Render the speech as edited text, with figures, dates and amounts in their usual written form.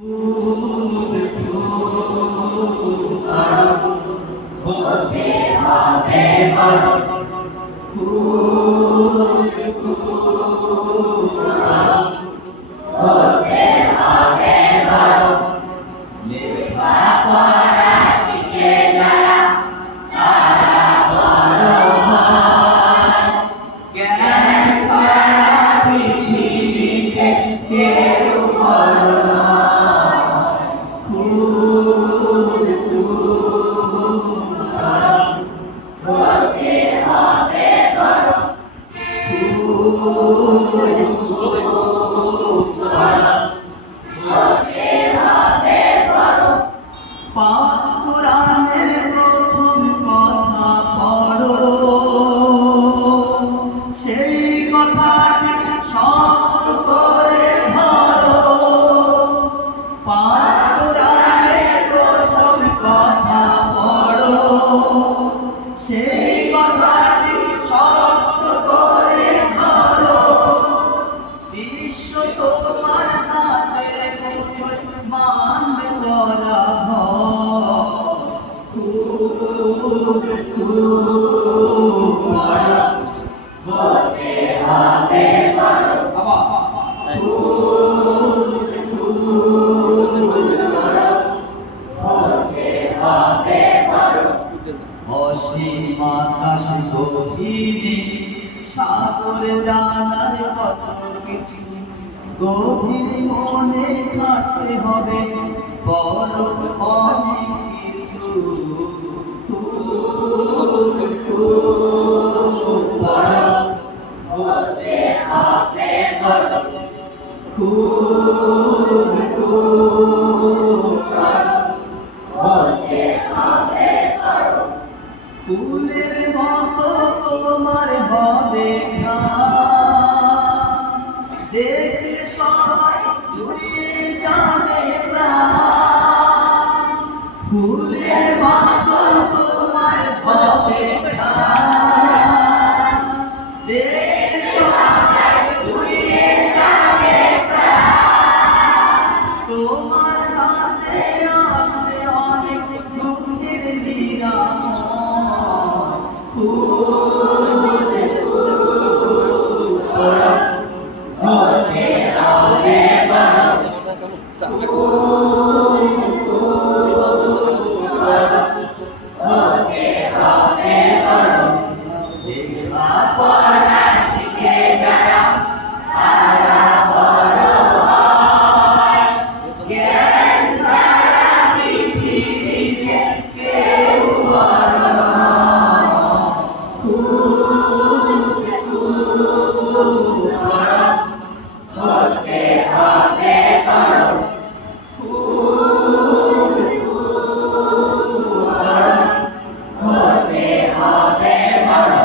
হতে হবে বড় হতে হবে বড় লেখাপড়া শিখে যারা তারা বড় হয় জ্ঞান ছাড়া পৃথিবীতে কেউ বড় নয় হতে হবে বড় হতে হবে বড় পাক কোরআনের প্রথম কথা পড়ো সেই কথাটি শক্ত করে ধরো পাক কোরআনের প্রথম কথা পড়ো সেই কথাটি শক্ত করে ধরো বিশ্ব তোমার হাতের মুঠোয় মানবে হতে হবে বড় হতে হবে বড় অসীম আকাশ গহীনে সাগর জানার কত কিছু গভীর মনে থাকতে হবে বড় অনেক কিছু হতে হবে বড় হতে হবে বড় ফুলের মতো তোমার হবে ঘ্রাণ দেখলে সবাই জুড়িয়ে যাবে প্রাণ ফুলের মতো তোমার হবে ঘ্রাণ দেখলে সবাই জুড়িয়ে যাবে প্রাণ তোমার হাতে আসবে অনেক দুঃখের নিরাময় হতে হবে বড় হতে হবে বড় লেখাপড়া শিখে যারা তারা বড় হয় জ্ঞান ছাড়া পৃথিবীতে কেউ বড় নয় হতে হবে বড় হতে হবে বড়